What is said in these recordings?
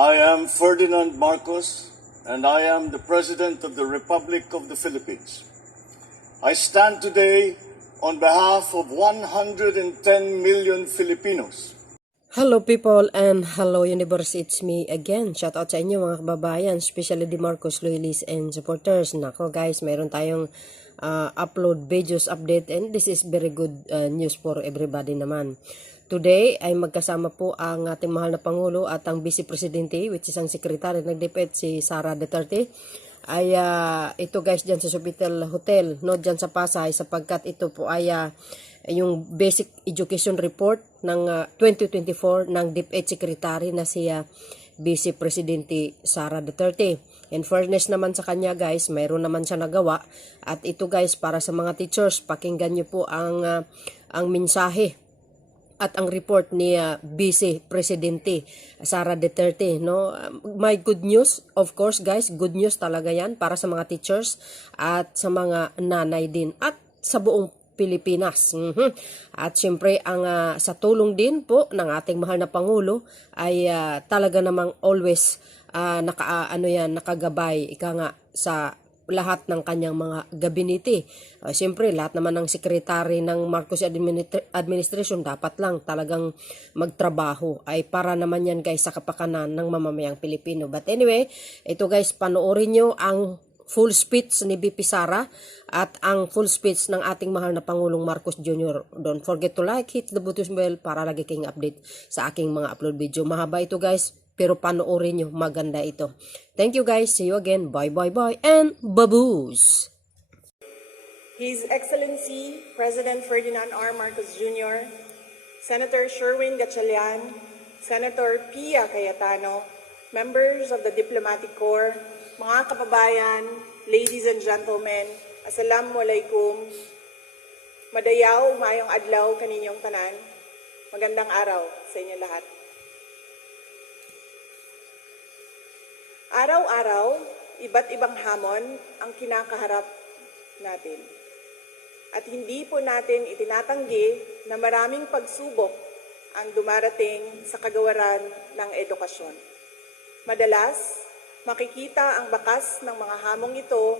I am Ferdinand Marcos, and I am the President of the Republic of the Philippines. I stand today on behalf of 110 million Filipinos. Hello people and hello universe, it's me again. Shout out sa inyo mga kababayan, especially the Marcos loyalists and supporters. Nako guys, mayroon tayong upload videos update and this is very good news for everybody naman. Today ay magkasama po ang ating mahal na Pangulo at ang Vice Presidente, which is ang Secretary ng DepEd, si Sara Duterte. Ay ito guys dyan sa Sofitel Hotel, no, dyan sa Pasay, sapagkat ito po ay yung basic education report ng 2024 ng DepEd Secretary na si Vice Presidente Sara Duterte. In fairness naman sa kanya guys, mayroon naman siya nagawa, at ito guys para sa mga teachers, pakinggan nyo po ang mensahe at ang report ni Vice Presidente Sara Duterte, no. My good news, of course guys, good news talaga yan para sa mga teachers at sa mga nanay din at sa buong Pilipinas. At syempre ang sa tulong din po ng ating mahal na Pangulo ay talaga namang always nakagabay ika nga sa lahat ng kanyang mga gabinete. Siyempre, lahat naman ng sekretary ng Marcos administration dapat lang talagang magtrabaho ay para naman yan guys sa kapakanan ng mamamayang Pilipino. But anyway, ito guys, panoorin nyo ang full speech ni BP Sara at ang full speech ng ating mahal na Pangulong Marcos Jr. Don't forget to like, hit the button bell para lagi kayong update sa aking mga upload video. Mahaba ito guys, pero panoorin nyo, maganda ito. Thank you guys, see you again, bye bye bye, and baboos! His Excellency President Ferdinand R. Marcos Jr., Senator Sherwin Gatchalian, Senator Pia Cayetano, members of the Diplomatic Corps, mga kababayan, ladies and gentlemen, assalamualaikum, madayaw, mayong adlaw kaninyong tanan, magandang araw sa inyo lahat. Araw-araw, iba't ibang hamon ang kinakaharap natin. At hindi po natin itinatanggi na maraming pagsubok ang dumarating sa kagawaran ng edukasyon. Madalas, makikita ang bakas ng mga hamong ito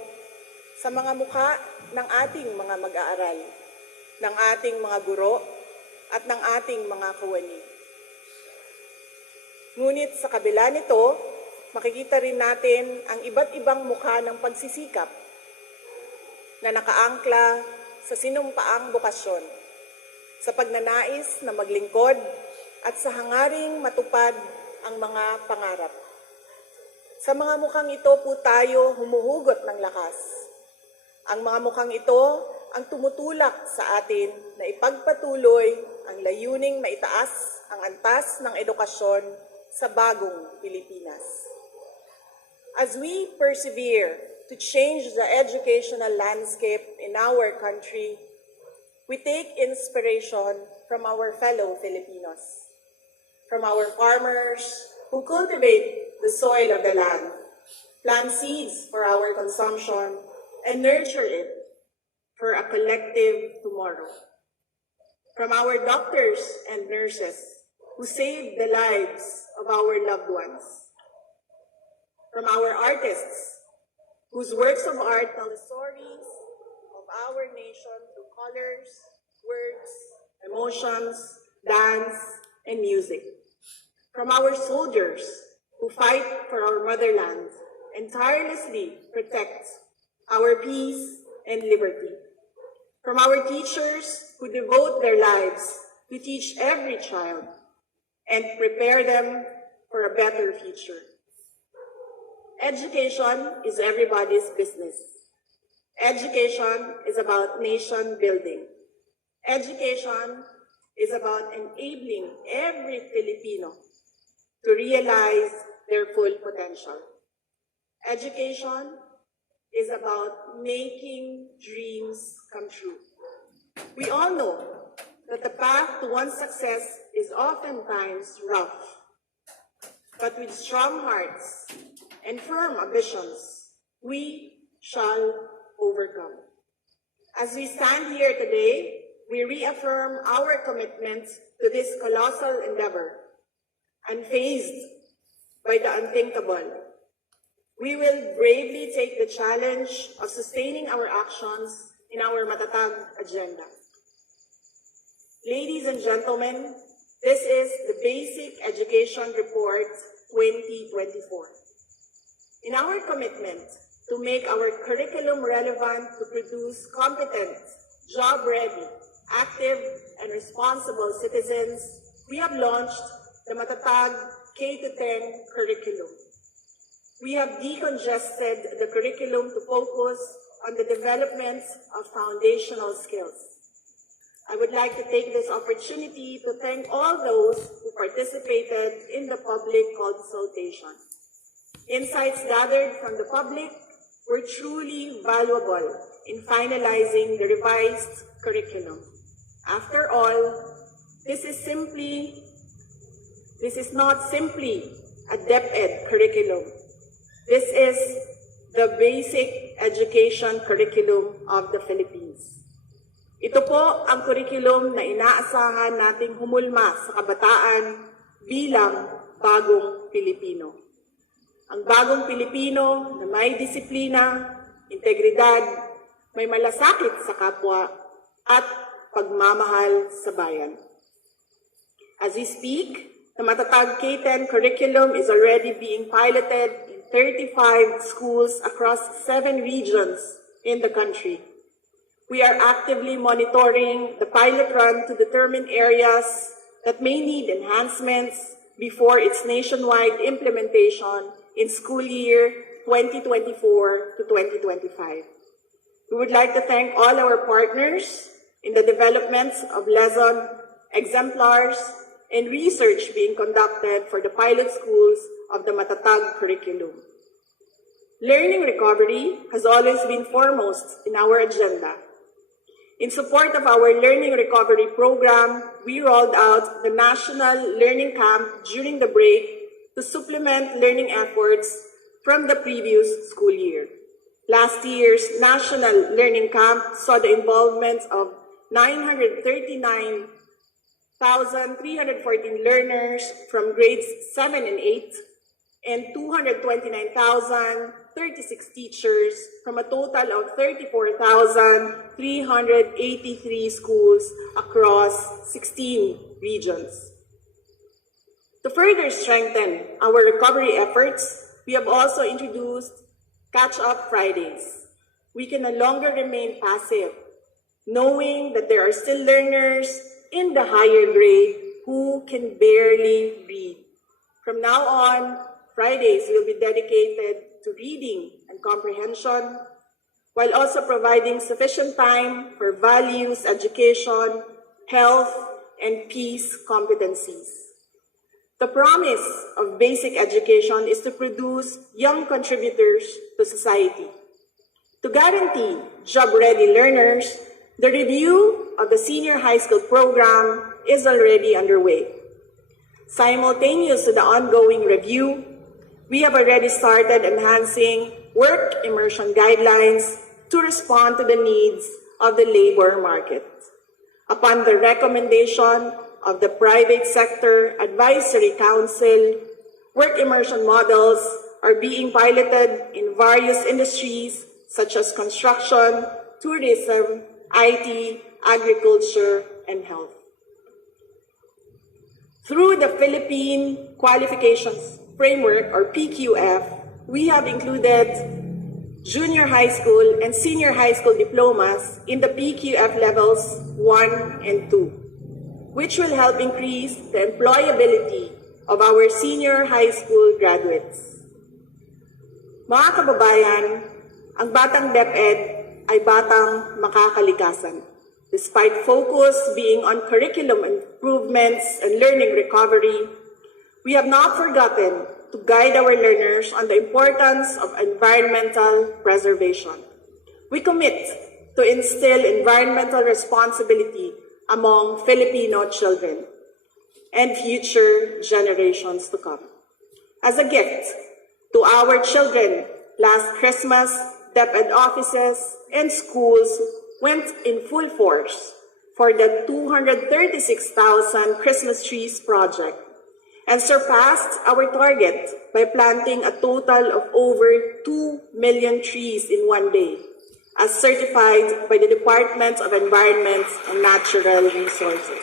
sa mga mukha ng ating mga mag-aaral, ng ating mga guro, at ng ating mga kawani. Ngunit sa kabila nito, makikita rin natin ang iba't ibang mukha ng pagsisikap na nakaangkla sa sinumpaang bukasyon, sa pagnanais na maglingkod at sa hangaring matupad ang mga pangarap. Sa mga mukhang ito po tayo humuhugot ng lakas. Ang mga mukhang ito ang tumutulak sa atin na ipagpatuloy ang layuning maitaas ang antas ng edukasyon sa bagong Pilipinas. As we persevere to change the educational landscape in our country, we take inspiration from our fellow Filipinos, from our farmers who cultivate the soil of the land, plant seeds for our consumption, and nurture it for a collective tomorrow. From our doctors and nurses who save the lives of our loved ones. From our artists whose works of art tell the stories of our nation through colors, words, emotions, dance, and music. From our soldiers who fight for our motherland and tirelessly protect our peace and liberty. From our teachers who devote their lives to teach every child and prepare them for a better future. Education is everybody's business. Education is about nation building. Education is about enabling every Filipino to realize their full potential. Education is about making dreams come true. We all know that the path to one's success is oftentimes rough, but with strong hearts and firm ambitions, we shall overcome. As we stand here today, we reaffirm our commitment to this colossal endeavor, unfazed by the unthinkable. We will bravely take the challenge of sustaining our actions in our matatag agenda. Ladies and gentlemen, this is the Basic Education Report 2024. In our commitment to make our curriculum relevant to produce competent, job-ready, active, and responsible citizens, we have launched the Matatag K-10 curriculum. We have decongested the curriculum to focus on the development of foundational skills. I would like to take this opportunity to thank all those who participated in the public consultation. Insights gathered from the public were truly valuable in finalizing the revised curriculum. After all, this is not simply a DepEd curriculum. This is the basic education curriculum of the Philippines. Ito po ang curriculum na inaasahan nating humulma sa kabataan bilang bagong Pilipino. Ang bagong Pilipino na may disiplina, integridad, may malasakit sa kapwa, at pagmamahal sa bayan. As we speak, the Matatag K-10 curriculum is already being piloted in 35 schools across 7 regions in the country. We are actively monitoring the pilot run to determine areas that may need enhancements before its nationwide implementation in school year 2024 to 2025. We would like to thank all our partners in the development of lesson exemplars and research being conducted for the pilot schools of the Matatag curriculum. Learning recovery has always been foremost in our agenda. In support of our learning recovery program, we rolled out the National Learning Camp during the break to supplement learning efforts from the previous school year. Last year's National Learning Camp saw the involvement of 939,314 learners from grades 7 and 8 and 229,036 teachers from a total of 34,383 schools across 16 regions. To further strengthen our recovery efforts, we have also introduced Catch-Up Fridays. We can no longer remain passive, knowing that there are still learners in the higher grade who can barely read. From now on, Fridays will be dedicated to reading and comprehension, while also providing sufficient time for values, education, health, and peace competencies. The promise of basic education is to produce young contributors to society. To guarantee job-ready learners, the review of the senior high school program is already underway. Simultaneous to the ongoing review, we have already started enhancing work immersion guidelines to respond to the needs of the labor market. Upon the recommendation of the Private Sector Advisory Council, work immersion models are being piloted in various industries such as construction, tourism, IT, agriculture, and health. Through the Philippine Qualifications Framework, or PQF, we have included junior high school and senior high school diplomas in the PQF levels 1 and 2, which will help increase the employability of our senior high school graduates. Mga kababayan, ang batang DepEd ay batang makakalikasan. Despite focus being on curriculum improvements and learning recovery, we have not forgotten to guide our learners on the importance of environmental preservation. We commit to instill environmental responsibility among Filipino children and future generations to come. As a gift to our children, last Christmas, DepEd offices and schools went in full force for the 236,000 Christmas trees project. and surpassed our target by planting a total of over 2 million trees in one day, as certified by the Department of Environment and Natural Resources.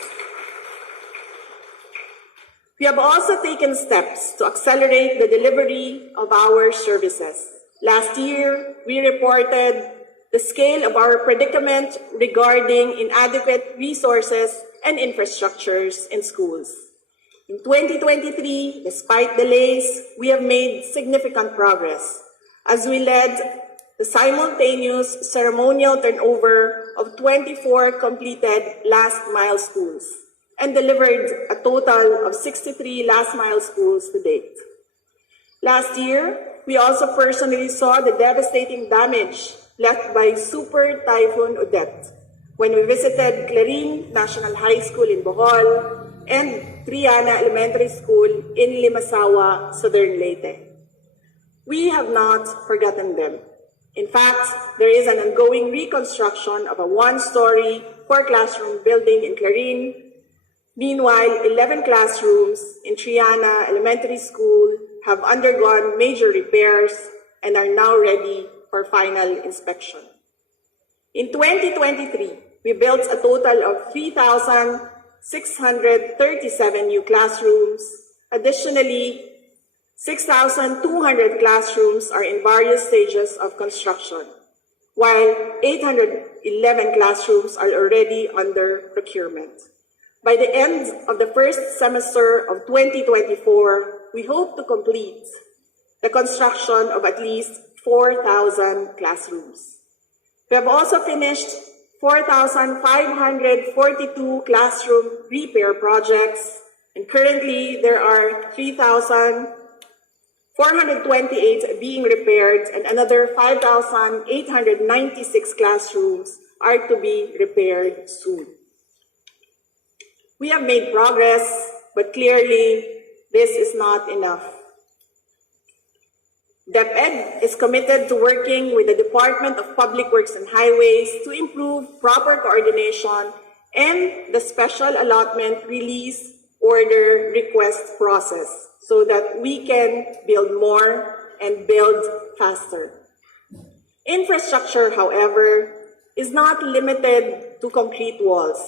We have also taken steps to accelerate the delivery of our services. Last year, we reported the scale of our predicament regarding inadequate resources and infrastructures in schools. In 2023, despite delays, we have made significant progress as we led the simultaneous ceremonial turnover of 24 completed last-mile schools and delivered a total of 63 last-mile schools to date. Last year, we also personally saw the devastating damage left by Super Typhoon Odette when we visited Clarin National High School in Bohol and Triana Elementary School in Limasawa, Southern Leyte. We have not forgotten them. In fact, there is an ongoing reconstruction of a one-story, four-classroom building in Clarin. Meanwhile, 11 classrooms in Triana Elementary School have undergone major repairs and are now ready for final inspection. In 2023, we built a total of 3,637 new classrooms. Additionally, 6,200 classrooms are in various stages of construction, while 811 classrooms are already under procurement. By the end of the first semester of 2024, we hope to complete the construction of at least 4,000 classrooms. We have also finished 4,542 classroom repair projects, and currently there are 3,428 being repaired, and another 5,896 classrooms are to be repaired soon. We have made progress, but clearly this is not enough. DepEd is committed to working with the Department of Public Works and Highways to improve proper coordination and the special allotment release order request process so that we can build more and build faster. Infrastructure, however, is not limited to concrete walls.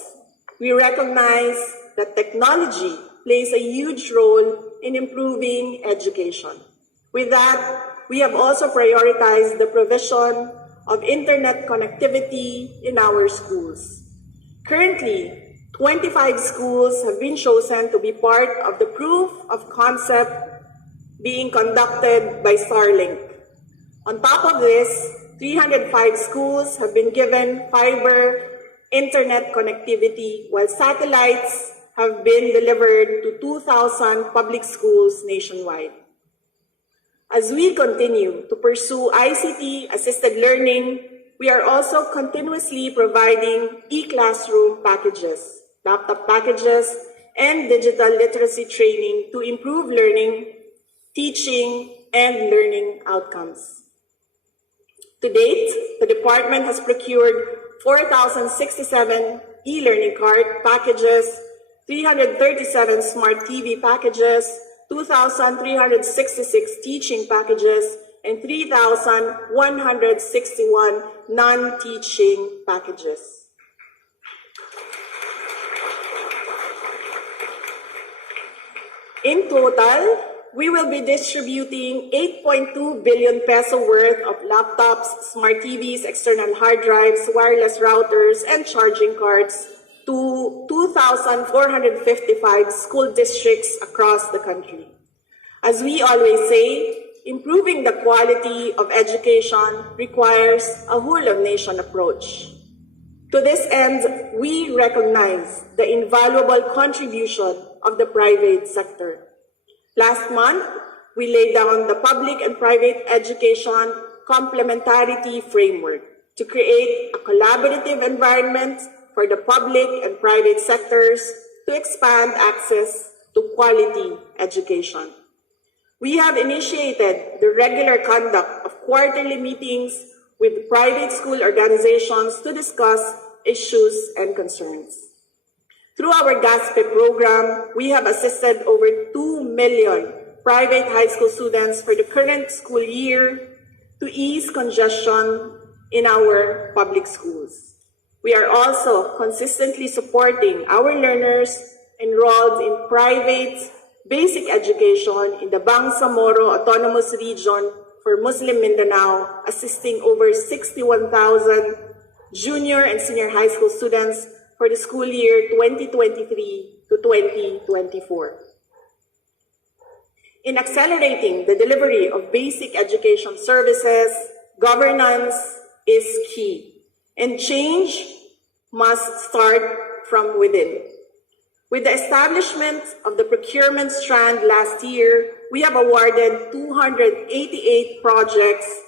We recognize that technology plays a huge role in improving education. With that, we have also prioritized the provision of internet connectivity in our schools. Currently, 25 schools have been chosen to be part of the proof of concept being conducted by Starlink. On top of this, 305 schools have been given fiber internet connectivity, while satellites have been delivered to 2,000 public schools nationwide. As we continue to pursue ICT-assisted learning, we are also continuously providing e-classroom packages, laptop packages, and digital literacy training to improve learning, teaching, and learning outcomes. To date, the department has procured 4,067 e-learning card packages, 337 smart TV packages, 2,366 teaching packages, and 3,161 non-teaching packages. In total, we will be distributing 8.2 billion peso worth of laptops, smart TVs, external hard drives, wireless routers, and charging cards to 2,455 school districts across the country. As we always say, improving the quality of education requires a whole-of-nation approach. To this end, we recognize the invaluable contribution of the private sector. Last month, we laid down the public and private education complementarity framework to create a collaborative environment for the public and private sectors to expand access to quality education. We have initiated the regular conduct of quarterly meetings with private school organizations to discuss issues and concerns. Through our GASPE program, we have assisted over 2 million private high school students for the current school year to ease congestion in our public schools. We are also consistently supporting our learners enrolled in private basic education in the Bangsamoro Autonomous Region for Muslim Mindanao, assisting over 61,000 junior and senior high school students for the school year 2023 to 2024. In accelerating the delivery of basic education services, governance is key, and change must start from within. With the establishment of the procurement strand last year, we have awarded 288 projects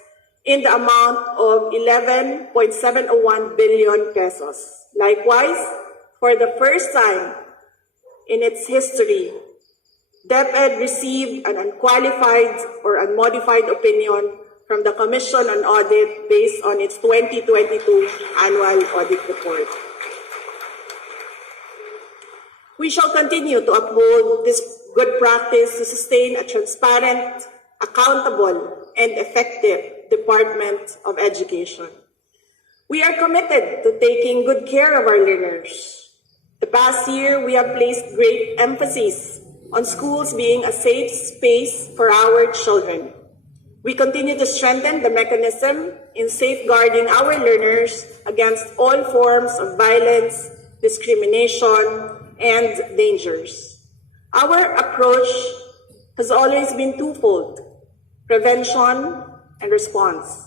in the amount of 11.701 billion pesos. Likewise, for the first time in its history, DepEd received an unqualified or unmodified opinion from the Commission on Audit based on its 2022 annual audit report. We shall continue to uphold this good practice to sustain a transparent, accountable, and effective Department of Education. We are committed to taking good care of our learners. The past year, we have placed great emphasis on schools being a safe space for our children. We continue to strengthen the mechanism in safeguarding our learners against all forms of violence, discrimination, and dangers. Our approach has always been twofold: prevention and response.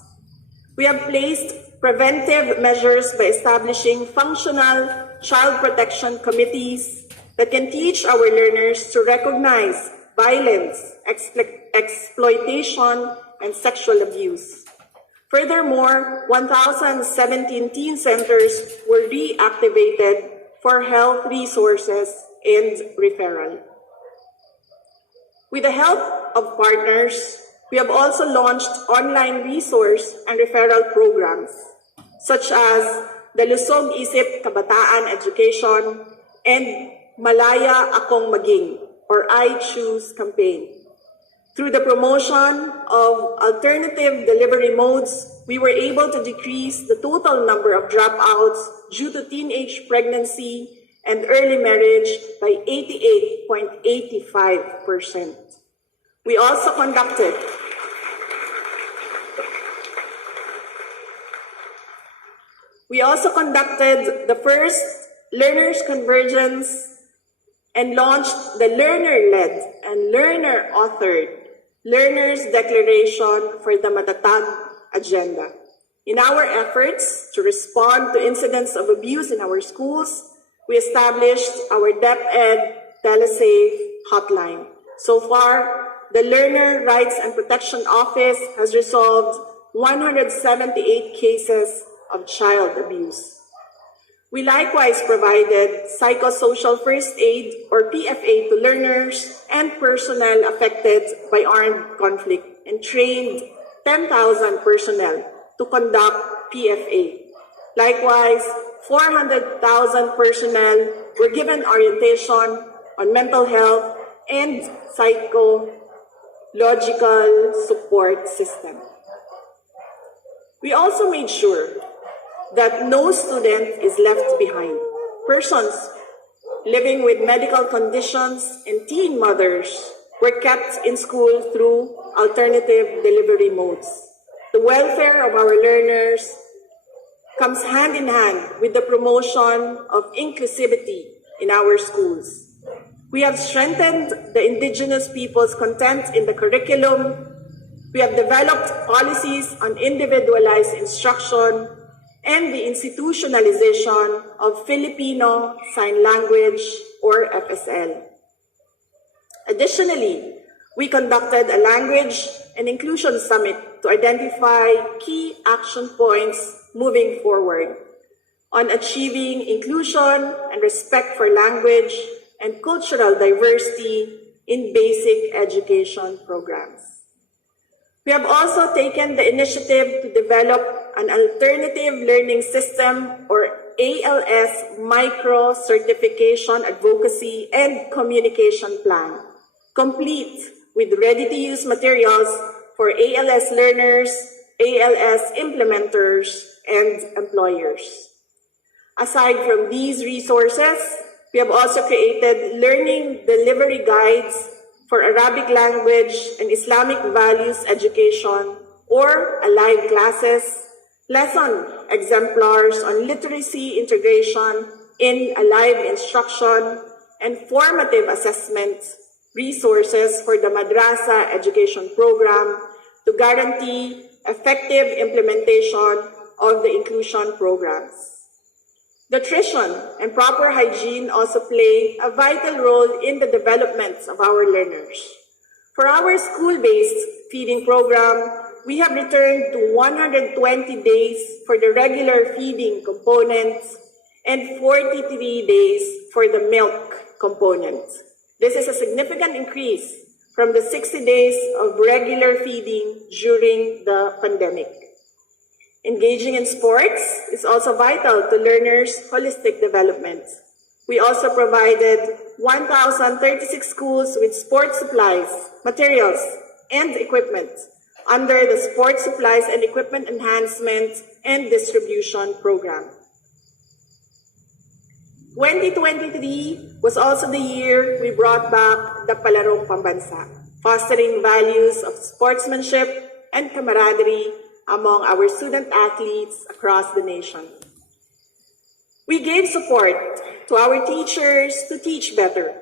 We have placed preventive measures by establishing functional child protection committees that can teach our learners to recognize violence, exploitation, and sexual abuse. Furthermore, 1,017 teen centers were reactivated for health resources and referral. With the help of partners, we have also launched online resource and referral programs, such as the Lusog Isip Kabataan Education and Malaya Akong Maging, or I Choose campaign. Through the promotion of alternative delivery modes, we were able to decrease the total number of dropouts due to teenage pregnancy and early marriage by 88.85%. We also conducted the first Learners Convergence and launched the learner-led and learner-authored Learners Declaration for the Matatag Agenda. In our efforts to respond to incidents of abuse in our schools, we established our DepEd Telesafe hotline. So far, the Learner Rights and Protection Office has resolved 178 cases of child abuse. We likewise provided psychosocial first aid, or PFA, to learners and personnel affected by armed conflict and trained 10,000 personnel to conduct PFA. Likewise, 400,000 personnel were given orientation on mental health and psychological support system. We also made sure that no student is left behind. Persons living with medical conditions and teen mothers were kept in school through alternative delivery modes. The welfare of our learners comes hand in hand with the promotion of inclusivity in our schools. We have strengthened the indigenous people's content in the curriculum. We have developed policies on individualized instruction and the institutionalization of Filipino Sign Language, or FSL. Additionally, we conducted a language and inclusion summit to identify key action points moving forward on achieving inclusion and respect for language and cultural diversity in basic education programs. We have also taken the initiative to develop an alternative learning system, or ALS Micro Certification Advocacy and Communication Plan, complete with ready-to-use materials for ALS learners, ALS implementers, and employers. Aside from these resources, we have also created learning delivery guides for Arabic language and Islamic values education, or alive classes, lesson exemplars on literacy integration in alive instruction, and formative assessment resources for the madrasa education program to guarantee effective implementation of the inclusion programs. Nutrition and proper hygiene also play a vital role in the development of our learners. For our school-based feeding program, we have returned to 120 days for the regular feeding components and 43 days for the milk component. This is a significant increase from the 60 days of regular feeding during the pandemic. Engaging in sports is also vital to learners' holistic development. We also provided 1,036 schools with sports supplies, materials, and equipment under the Sports Supplies and Equipment Enhancement and Distribution Program. 2023 was also the year we brought back the Palarong Pambansa, fostering values of sportsmanship and camaraderie among our student athletes across the nation. We gave support to our teachers to teach better.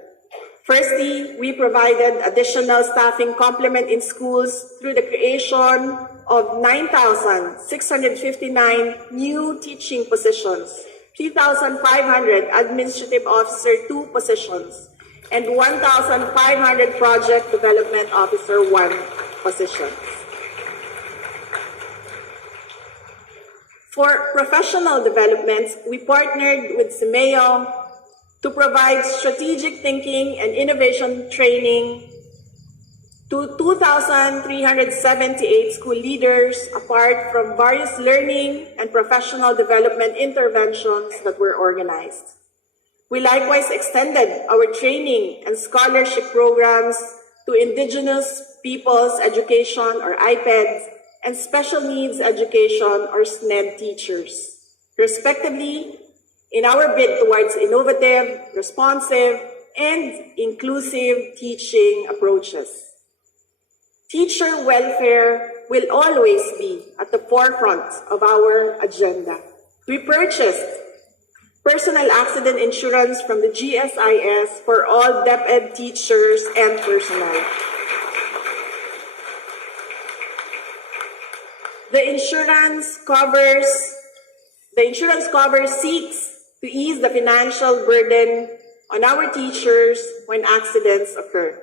Firstly, we provided additional staffing complement in schools through the creation of 9,659 new teaching positions, 3,500 Administrative Officer 2 positions, and 1,500 Project Development Officer 1 positions. For professional development, we partnered with CIMEO to provide strategic thinking and innovation training to 2,378 school leaders, apart from various learning and professional development interventions that were organized. We likewise extended our training and scholarship programs to Indigenous Peoples Education, or IPED, and Special Needs Education, or SNED teachers, respectively, in our bid towards innovative, responsive, and inclusive teaching approaches. Teacher welfare will always be at the forefront of our agenda. We purchased personal accident insurance from the GSIS for all DepEd teachers and personnel. The insurance cover seeks to ease the financial burden on our teachers when accidents occur.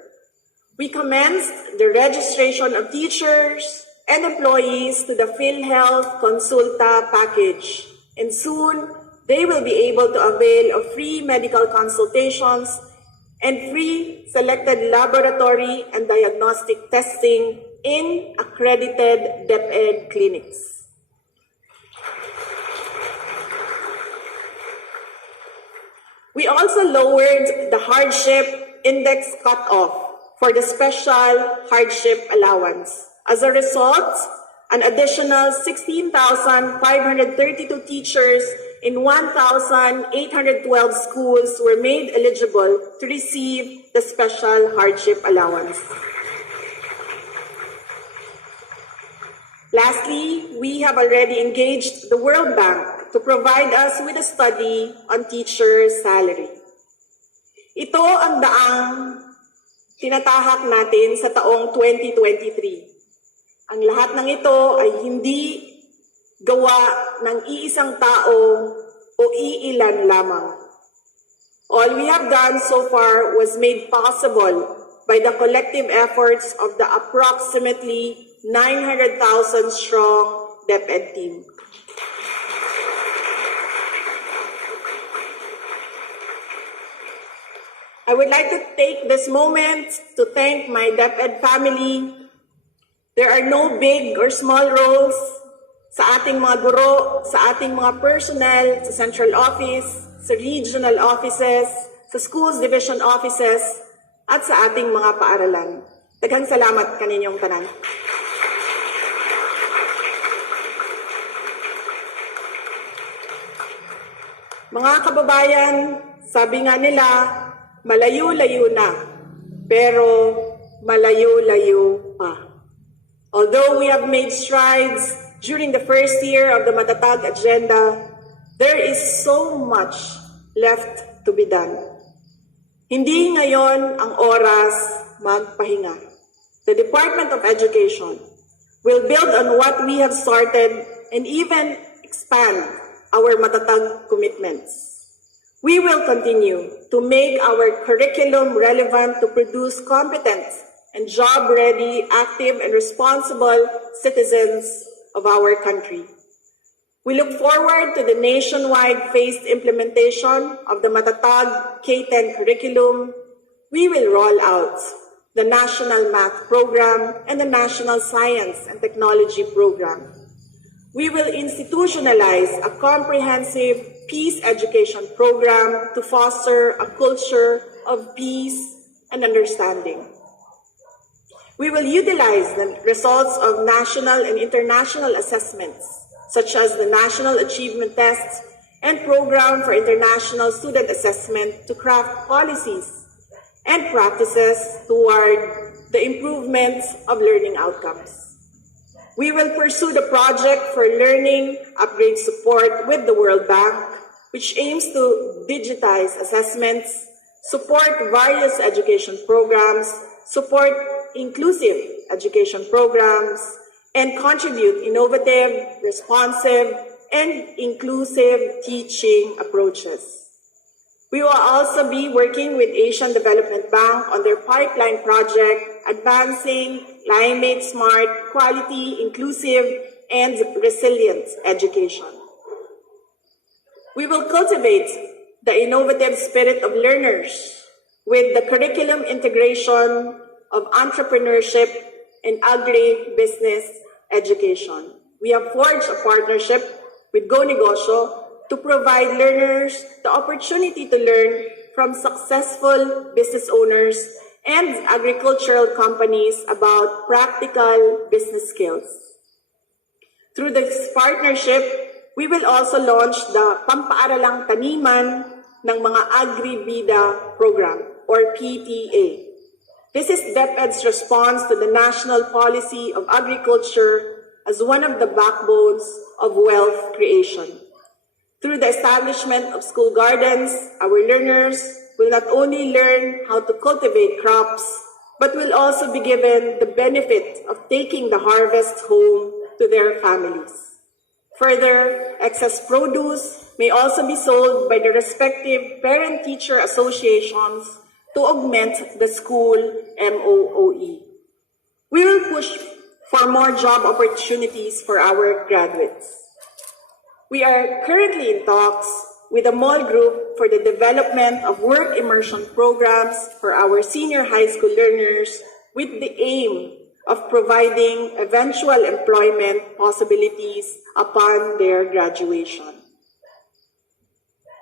We commenced the registration of teachers and employees to the PhilHealth Consulta package, and soon they will be able to avail of free medical consultations and free selected laboratory and diagnostic testing in accredited DepEd clinics. We also lowered the hardship index cutoff for the special hardship allowance. As a result, an additional 16,532 teachers in 1,812 schools were made eligible to receive the special hardship allowance. Lastly, we have already engaged the World Bank to provide us with a study on teachers' salary. Ito ang daang tinatahak natin sa taong 2023. Ang lahat ng ito ay hindi gawa ng iisang tao o iilan lamang. All we have done so far was made possible by the collective efforts of the approximately 900,000 strong DepEd team. I would like to take this moment to thank my DepEd family. There are no big or small roles. sa ating mga guro, sa ating mga personnel, sa central office, sa regional offices, sa schools division offices, at sa ating mga paaralan. Daghang salamat kaninyong tanan. Mga kababayan, sabi nga nila, malayo-layo na, pero malayo-layo pa. Although we have made strides during the first year of the Matatag Agenda, there is so much left to be done. Hindi ngayon ang oras magpahinga. The Department of Education will build on what we have started and even expand our Matatag commitments. We will continue to make our curriculum relevant to produce competent and job-ready, active, and responsible citizens of our country. We look forward to the nationwide phased implementation of the Matatag K-10 curriculum. We will roll out the National Math Program and the National Science and Technology Program. We will institutionalize a comprehensive peace education program to foster a culture of peace and understanding. We will utilize the results of national and international assessments, such as the National Achievement Test and Program for International Student Assessment, to craft policies and practices toward the improvement of learning outcomes. We will pursue the project for learning upgrade support with the World Bank, which aims to digitize assessments, support various education programs, support inclusive education programs, and contribute innovative, responsive, and inclusive teaching approaches. We will also be working with Asian Development Bank on their pipeline project, advancing climate smart, quality, inclusive, and resilient education. We will cultivate the innovative spirit of learners with the curriculum integration of entrepreneurship and agri-business education. We have forged a partnership with Go Negosyo to provide learners the opportunity to learn from successful business owners and agricultural companies about practical business skills. Through this partnership, we will also launch the Pampaaralang Taniman ng mga Agri-Bida program, or PTA. This is DepEd's response to the national policy of agriculture as one of the backbones of wealth creation. Through the establishment of school gardens, our learners will not only learn how to cultivate crops, but will also be given the benefit of taking the harvest home to their families. Further, excess produce may also be sold by the respective parent-teacher associations to augment the school MOOE. We will push for more job opportunities for our graduates. We are currently in talks with a mall group for the development of work immersion programs for our senior high school learners with the aim of providing eventual employment possibilities upon their graduation.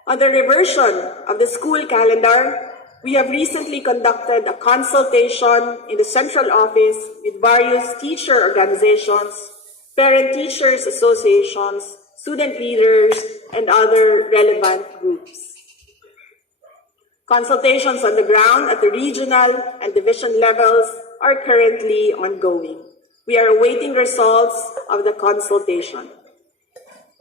On the reversion of the school calendar, we have recently conducted a consultation in the central office with various teacher organizations, parent-teachers associations, student leaders, and other relevant groups. Consultations on the ground at the regional and division levels are currently ongoing. We are awaiting results of the consultation.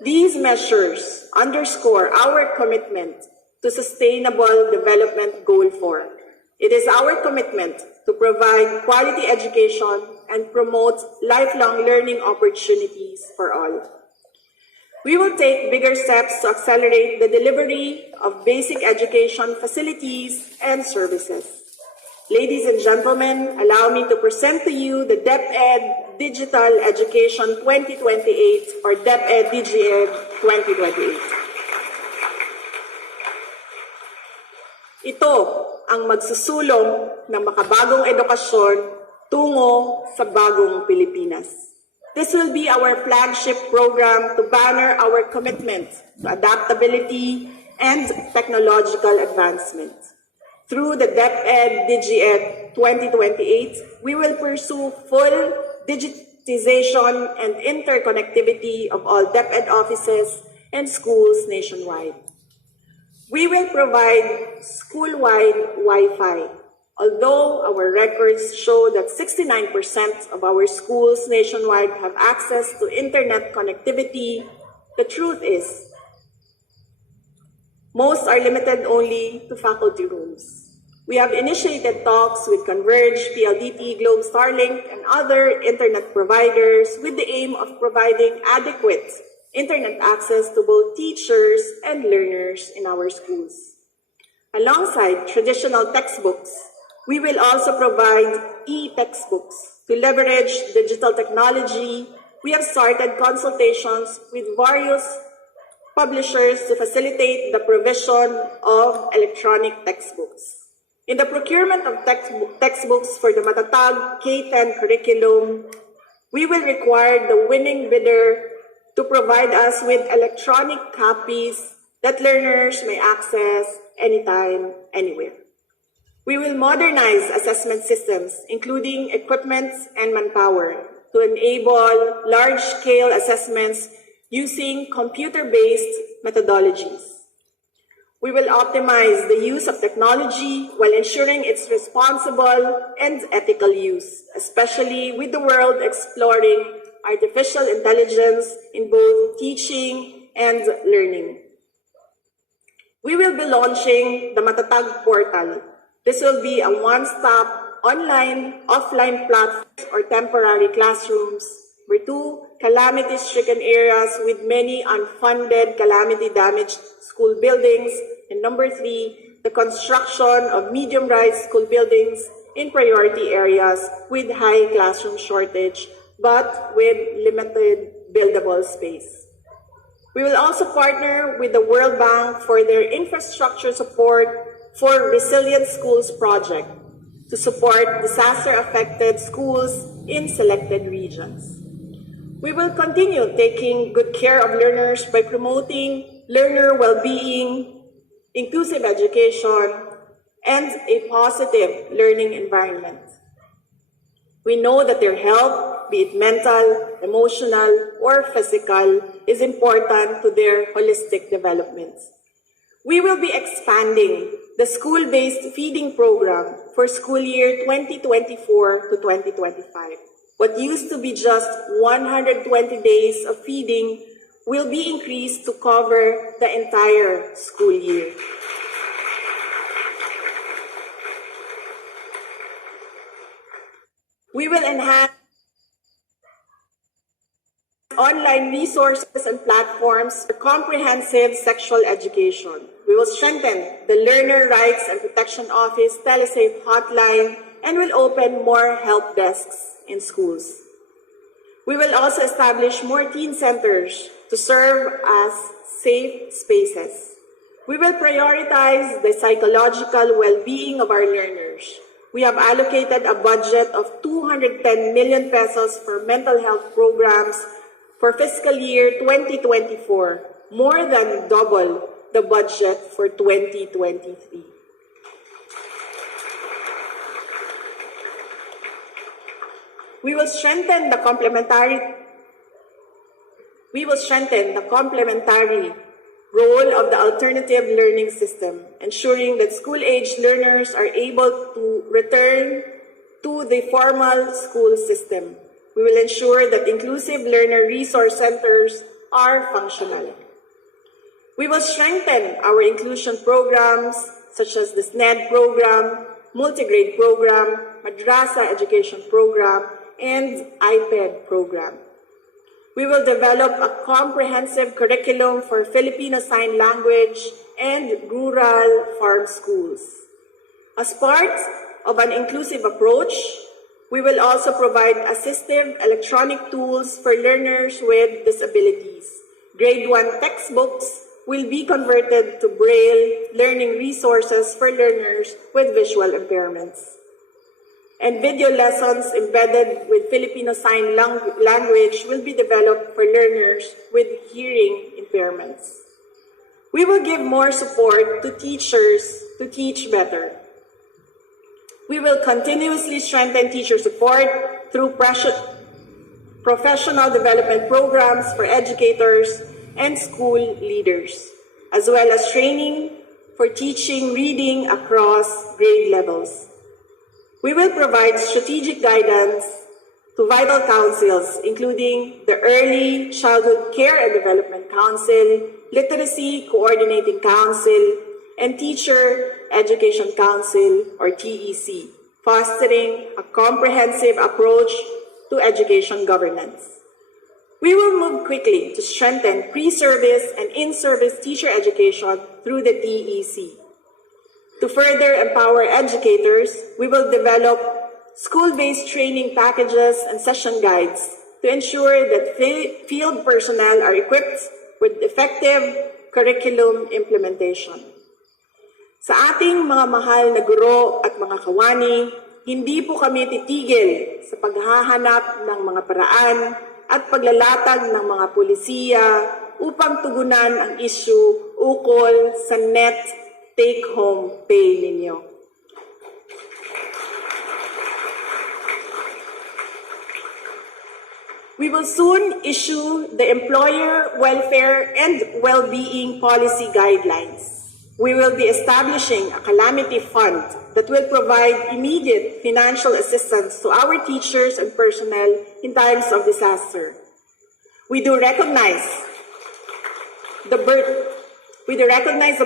These measures underscore our commitment to Sustainable Development Goal 4. It is our commitment to provide quality education and promote lifelong learning opportunities for all. We will take bigger steps to accelerate the delivery of basic education facilities and services. Ladies and gentlemen, allow me to present to you the DepEd Digital Education 2028 or DepEd DigEd 2028. Ito ang magsusulong ng makabagong edukasyon tungo sa bagong Pilipinas. this will be our flagship program to banner our commitment to adaptability and technological advancement. Through the DepEd DigiEd 2028, we will pursue full digitization and interconnectivity of all DepEd offices and schools nationwide. We will provide school-wide Wi-Fi. Although our records show that 69% of our schools nationwide have access to internet connectivity, the truth is, most are limited only to faculty rooms. We have initiated talks with Converge, PLDT, Globe, Starlink, and other internet providers with the aim of providing adequate internet access to both teachers and learners in our schools. Alongside traditional textbooks, we will also provide e-textbooks. To leverage digital technology, we have started consultations with various publishers to facilitate the provision of electronic textbooks. In the procurement of textbooks for the Matatag K-10 curriculum, we will require the winning bidder to provide us with electronic copies that learners may access anytime, anywhere. We will modernize assessment systems, including equipment and manpower, to enable large-scale assessments using computer-based methodologies. We will optimize the use of technology while ensuring its responsible and ethical use, especially with the world exploring artificial intelligence in both teaching and learning. We will be launching the Matatag portal. This will be a one-stop online, offline platform or temporary classrooms for 2 calamity-stricken areas with many unfunded calamity-damaged school buildings, and number 3, the construction of medium-rise school buildings in priority areas with high classroom shortage but with limited buildable space. We will also partner with the World Bank for their infrastructure support for Resilient Schools project to support disaster-affected schools in selected regions. We will continue taking good care of learners by promoting learner well-being, inclusive education, and a positive learning environment. We know that their health, be it mental, emotional, or physical, is important to their holistic development. We will be expanding the school-based feeding program for school year 2024 to 2025. What used to be just 120 days of feeding will be increased to cover the entire school year. We will enhance online resources and platforms for comprehensive sexual education. We will strengthen the Learner Rights and Protection Office Telesafe hotline and will open more help desks in schools. We will also establish more teen centers to serve as safe spaces. We will prioritize the psychological well-being of our learners. We have allocated a budget of 210 million pesos for mental health programs for fiscal year 2024, more than double the budget for 2023. We will strengthen the complementary role of the alternative learning system, ensuring that school-age learners are able to return to the formal school system. We will ensure that inclusive learner resource centers are functional. We will strengthen our inclusion programs such as the SNED program, multi-grade program, madrasa education program, and IPED program. We will develop a comprehensive curriculum for Filipino Sign Language and rural farm schools. As part of an inclusive approach, we will also provide assistive electronic tools for learners with disabilities. Grade 1 textbooks will be converted to Braille learning resources for learners with visual impairments. and video lessons embedded with Filipino Sign Language will be developed for learners with hearing impairments. We will give more support to teachers to teach better. We will continuously strengthen teacher support through professional development programs for educators and school leaders, as well as training for teaching reading across grade levels. We will provide strategic guidance to vital councils, including the Early Childhood Care and Development Council, Literacy Coordinating Council, and Teacher Education Council, or TEC, fostering a comprehensive approach to education governance. We will move quickly to strengthen pre-service and in-service teacher education through the TEC. To further empower educators, we will develop school-based training packages and session guides to ensure that field personnel are equipped with effective curriculum implementation. Sa ating mga mahal na guro at mga kawani, hindi po kami titigil sa paghahanap ng mga paraan at paglalatag ng mga pulisiya upang tugunan ang issue ukol sa net take-home pay ninyo. We will soon issue the Employer Welfare and Well-being Policy Guidelines. We will be establishing a calamity fund that will provide immediate financial assistance to our teachers and personnel in times of disaster. We do recognize the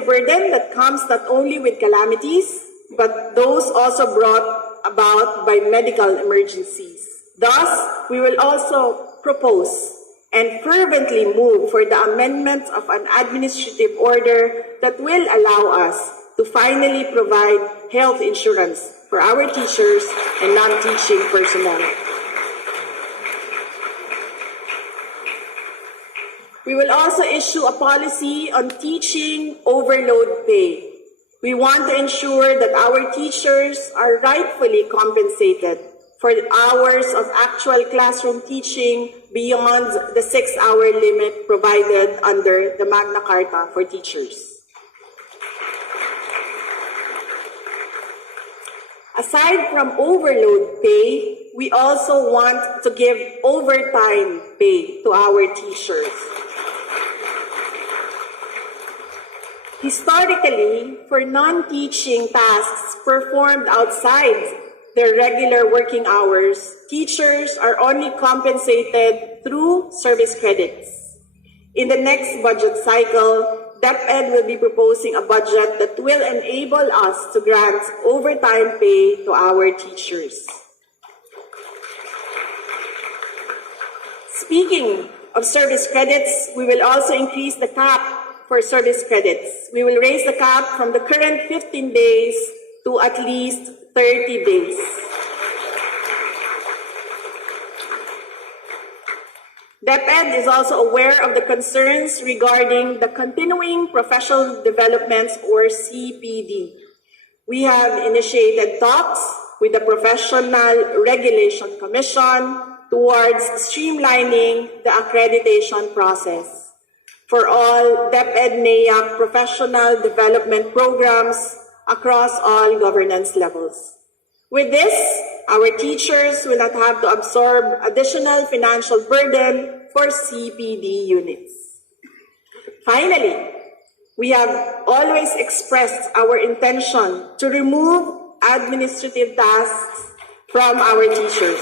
burden that comes not only with calamities, but those also brought about by medical emergencies. Thus, we will also propose and fervently move for the amendment of an administrative order that will allow us to finally provide health insurance for our teachers and non-teaching personnel. We will also issue a policy on teaching overload pay. We want to ensure that our teachers are rightfully compensated for hours of actual classroom teaching beyond the 6-hour limit provided under the Magna Carta for teachers. Aside from overload pay, we also want to give overtime pay to our teachers. Historically, for non-teaching tasks performed outside their regular working hours, teachers are only compensated through service credits. In the next budget cycle, DepEd will be proposing a budget that will enable us to grant overtime pay to our teachers. Speaking of service credits, we will also increase the cap for service credits. We will raise the cap from the current 15 days to at least 30 days. DepEd is also aware of the concerns regarding the Continuing Professional Developments, or CPD. We have initiated talks with the Professional Regulation Commission towards streamlining the accreditation process for all DepEd-NAIAC professional development programs across all governance levels. With this, our teachers will not have to absorb additional financial burden for CPD units. Finally, we have always expressed our intention to remove administrative tasks from our teachers.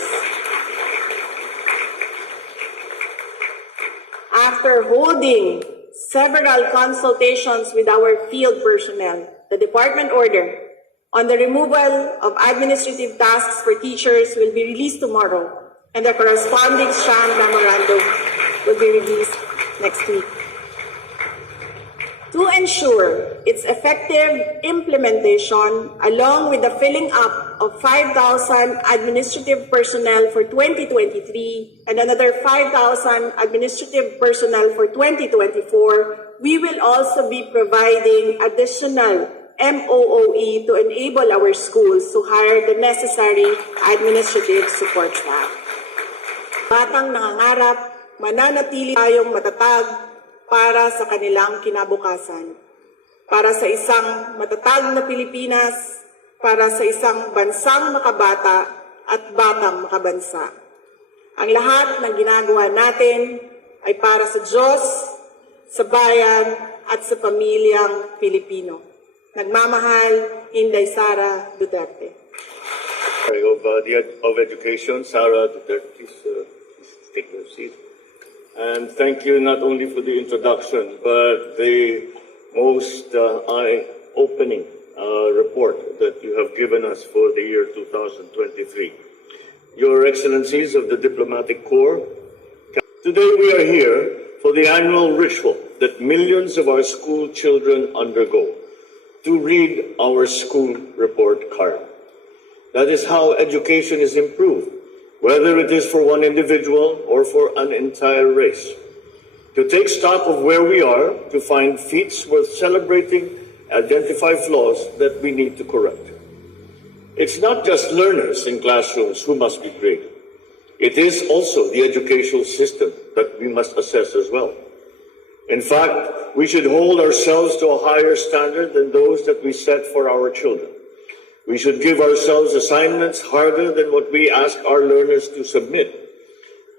After holding several consultations with our field personnel, the department order on the removal of administrative tasks for teachers will be released tomorrow, and the corresponding strand memorandum will be released next week. To ensure its effective implementation, along with the filling up of 5,000 administrative personnel for 2023 and another 5,000 administrative personnel for 2024, we will also be providing additional MOOE to enable our schools to hire the necessary administrative support staff. Batang nangangarap, mananatili tayong matatag para sa kanilang kinabukasan, para sa isang matatag na Pilipinas, para sa isang bansang makabata at batang makabansa. Ang lahat ng ginagawa natin ay para sa Diyos, sa bayan at sa pamilyang Pilipino. Nagmamahal, Inday Sara Duterte. Of Education, Sara Duterte, please take your seat. And thank you not only for the introduction, but the most eye-opening report that you have given us for the year 2023. Your Excellencies of the Diplomatic Corps, today we are here for the annual ritual that millions of our school children undergo, to read our school report card. That is how education is improved, whether it is for one individual or for an entire race. To take stock of where we are, to find feats worth celebrating, identify flaws that we need to correct. It's not just learners in classrooms who must be graded. It is also the educational system that we must assess as well. In fact, we should hold ourselves to a higher standard than those that we set for our children. We should give ourselves assignments harder than what we ask our learners to submit.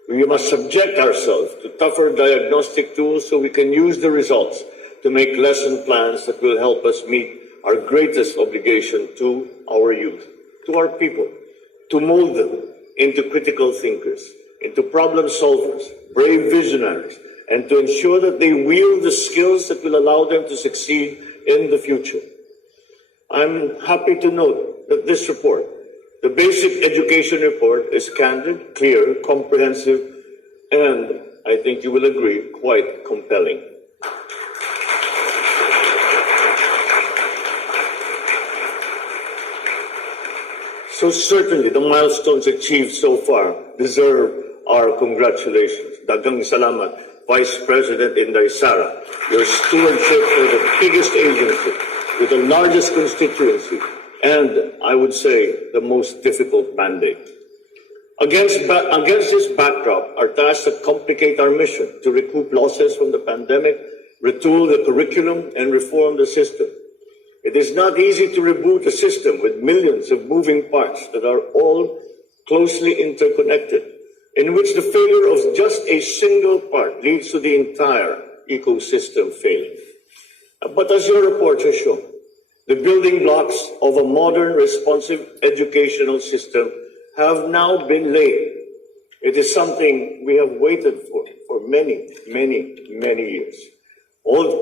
We must subject ourselves to tougher diagnostic tools so we can use the results to make lesson plans that will help us meet our greatest obligation to our youth, to our people, to mold them into critical thinkers, into problem solvers, brave visionaries, and to ensure that they wield the skills that will allow them to succeed in the future. I'm happy to note that this report, the Basic Education Report, is candid, clear, comprehensive, and I think you will agree, quite compelling. So certainly the milestones achieved so far deserve our congratulations. Daghang salamat, Vice President Inday Sara. Your stewardship for the biggest agency with the largest constituency and, I would say, the most difficult mandate. Against this backdrop, our tasks that complicate our mission to recoup losses from the pandemic, retool the curriculum, and reform the system. It is not easy to reboot a system with millions of moving parts that are all closely interconnected, in which the failure of just a single part leads to the entire ecosystem failing. But as your report has shown, the building blocks of a modern, responsive educational system have now been laid. It is something we have waited for many, many, many years.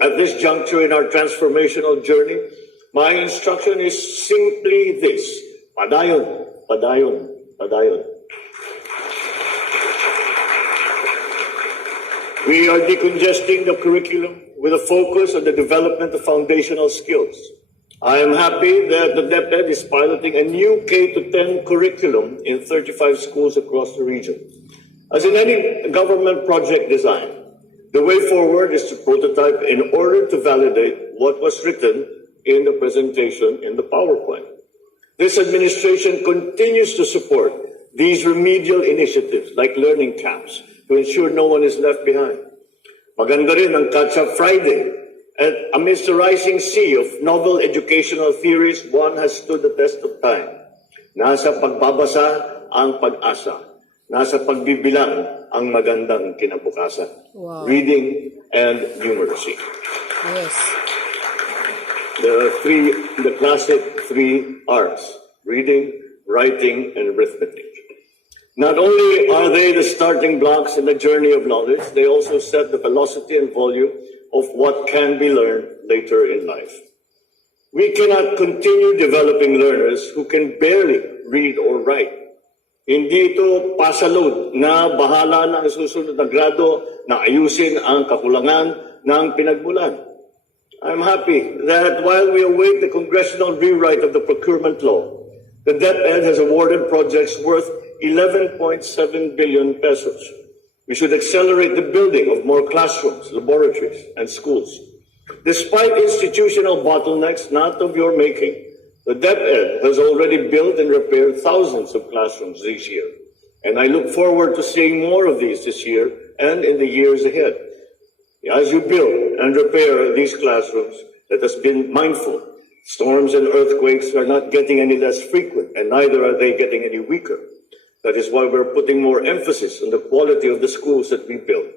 At this juncture in our transformational journey, my instruction is simply this: padayon, padayon, padayon. We are decongesting the curriculum with a focus on the development of foundational skills. I am happy that the DepEd is piloting a new K-10 curriculum in 35 schools across the region. As in any government project design, the way forward is to prototype in order to validate what was written in the presentation in the PowerPoint. This administration continues to support these remedial initiatives like learning camps to ensure no one is left behind. Maganda rin ang Catch-up Friday. And amidst the rising sea of novel educational theories, one has stood the test of time. Nasa pagbabasa ang pag-asa. Nasa pagbibilang ang magandang kinabukasan. Wow. Reading and numeracy. Yes. The classic 3 R's: reading, writing, and arithmetic. Not only are they the starting blocks in the journey of knowledge, they also set the velocity and volume of what can be learned later in life. We cannot continue developing learners who can barely read or write. Hindi ito pasaload na bahala na ang susunod na grado na ayusin ang kakulangan ng pinagmulan. I'm happy that while we await the congressional rewrite of the procurement law, the DepEd has awarded projects worth 11.7 billion pesos. We should accelerate the building of more classrooms, laboratories, and schools. Despite institutional bottlenecks not of your making, the DepEd has already built and repaired thousands of classrooms this year. And I look forward to seeing more of these this year and in the years ahead. As you build and repair these classrooms, let us be mindful. Storms and earthquakes are not getting any less frequent, and neither are they getting any weaker. That is why we're putting more emphasis on the quality of the schools that we build.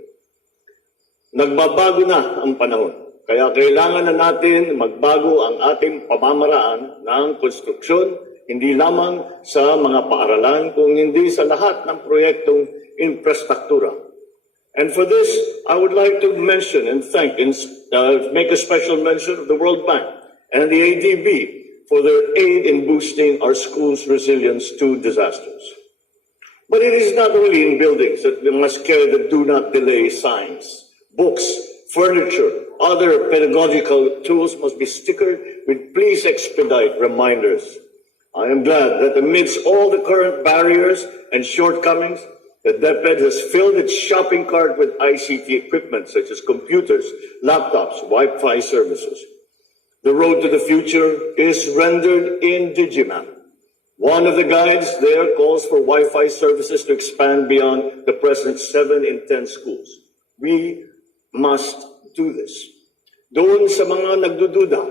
Nagbabago na ang panahon, kaya kailangan na natin magbago ang ating pamamaraan ng konstruksyon, hindi lamang sa mga paaralan, kung hindi sa lahat ng proyektong infrastruktura. And for this, I would like to mention and thank and make a special mention of the World Bank and the ADB for their aid in boosting our schools' resilience to disasters. But it is not only in buildings that we must carry the do not delay signs. Books, furniture, other pedagogical tools must be stickered with please expedite reminders. I am glad that amidst all the current barriers and shortcomings, the DepEd has filled its shopping cart with ICT equipment such as computers, laptops, Wi-Fi services. The road to the future is rendered in Digimap. One of the guides there calls for Wi-Fi services to expand beyond the present 7 in 10 schools. We must do this. Doon sa mga nagdududa,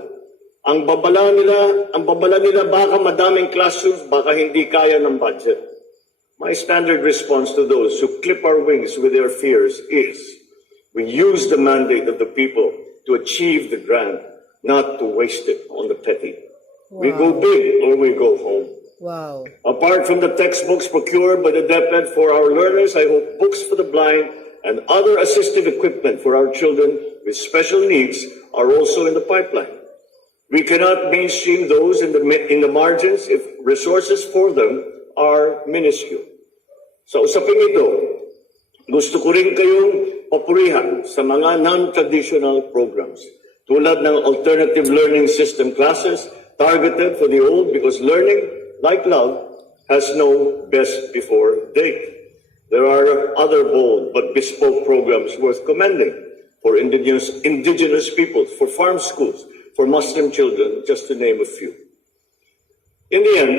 ang babala nila baka madaming classrooms, baka hindi kaya ng budget. My standard response to those who clip our wings with their fears is, we use the mandate of the people to achieve the grand, not to waste it on the petty. Wow. We go big or we go home. Wow. Apart from the textbooks procured by the DepEd for our learners, I hope books for the blind and other assistive equipment for our children with special needs are also in the pipeline. We cannot mainstream those in the margins if resources for them are minuscule. Sa usaping ito, gusto ko rin kayong papurihan sa mga non-traditional programs tulad ng alternative learning system classes targeted for the old because learning, like love, has no best before date. There are other bold but bespoke programs worth commending for indigenous peoples, for farm schools, for Muslim children, just to name a few. In the end,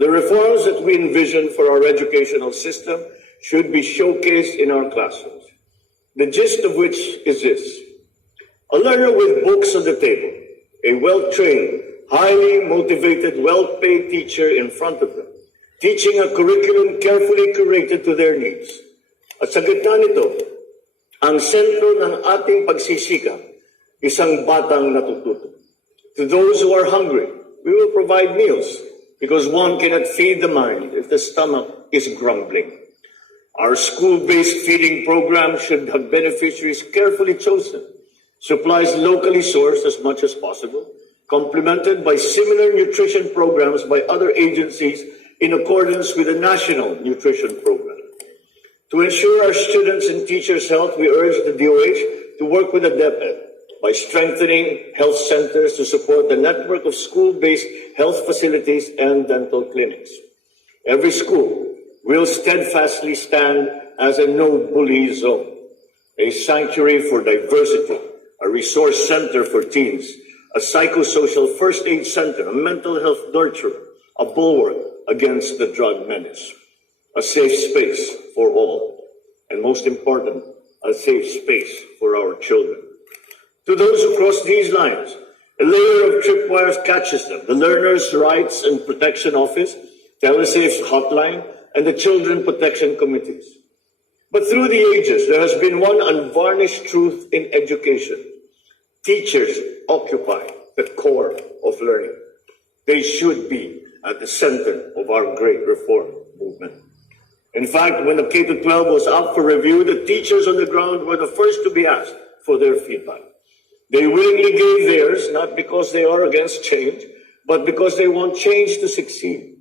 the reforms that we envision for our educational system should be showcased in our classrooms. The gist of which is this: a learner with books on the table, a well-trained, highly motivated, well-paid teacher in front of them, teaching a curriculum carefully curated to their needs. At sa gitna nito, ang sentro ng ating pagsisikap, isang batang natututo. To those who are hungry, we will provide meals, because one cannot feed the mind if the stomach is grumbling. Our school-based feeding program should have beneficiaries carefully chosen, supplies locally sourced as much as possible, complemented by similar nutrition programs by other agencies in accordance with the National Nutrition Program. To ensure our students' and teachers' health, we urge the DOH to work with the DepEd by strengthening health centers to support the network of school-based health facilities and dental clinics. Every school will steadfastly stand as a no-bully zone, a sanctuary for diversity, a resource center for teens, a psychosocial first aid center, a mental health nurturer, a bulwark against the drug menace, a safe space for all, and most important, a safe space for our children. To those who cross these lines, a layer of tripwires catches them: the Learners' Rights and Protection Office, Telesafe's hotline, and the Children Protection Committees. But through the ages, there has been one unvarnished truth in education. Teachers occupy the core of learning. They should be at the center of our great reform movement. In fact, when the K-12 was up for review, the teachers on the ground were the first to be asked for their feedback. They willingly gave theirs, not because they are against change, but because they want change to succeed.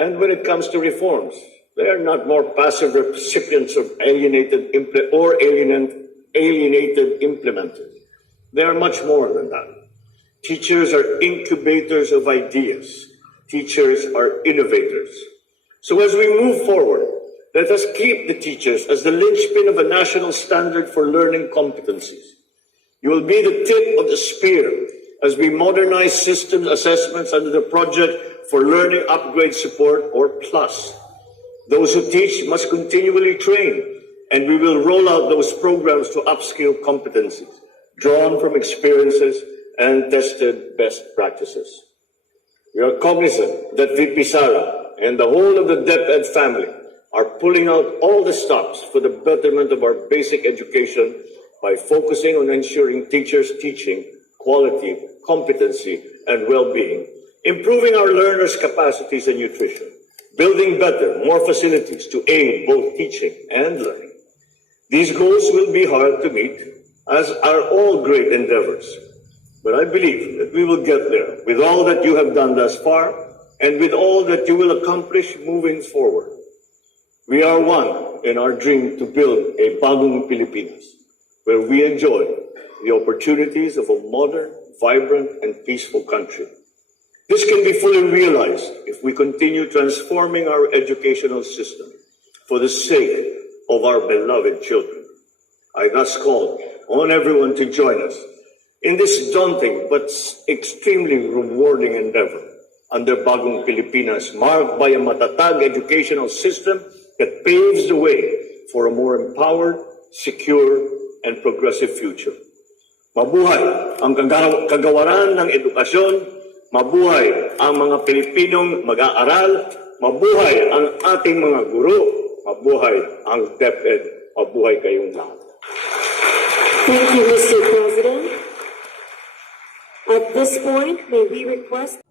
And when it comes to reforms, they are not more passive recipients of alienated implementers. They are much more than that. Teachers are incubators of ideas. Teachers are innovators. So as we move forward, let us keep the teachers as the linchpin of a national standard for learning competencies. You will be the tip of the spear as we modernize systems assessments under the Project for Learning Upgrade Support, or PLUS. Those who teach must continually train, and we will roll out those programs to upskill competencies, drawn from experiences and tested best practices. We are cognizant that VP Sara and the whole of the DepEd family are pulling out all the stops for the betterment of our basic education by focusing on ensuring teachers' teaching, quality, competency, and well-being, improving our learners' capacities and nutrition, building better, more facilities to aid both teaching and learning. These goals will be hard to meet, as are all great endeavors. But I believe that we will get there with all that you have done thus far and with all that you will accomplish moving forward. We are one in our dream to build a bagong Pilipinas, where we enjoy the opportunities of a modern, vibrant, and peaceful country. This can be fully realized if we continue transforming our educational system for the sake of our beloved children. I thus call on everyone to join us in this daunting but extremely rewarding endeavor under Bagong Pilipinas, marked by a matatag educational system that paves the way for a more empowered, secure, and progressive future. Mabuhay ang kagawaran ng edukasyon, mabuhay ang mga Pilipinong mag-aaral, mabuhay ang ating mga guro, mabuhay ang DepEd, mabuhay kayong lahat. Thank you, Mr. President. At this point, may we request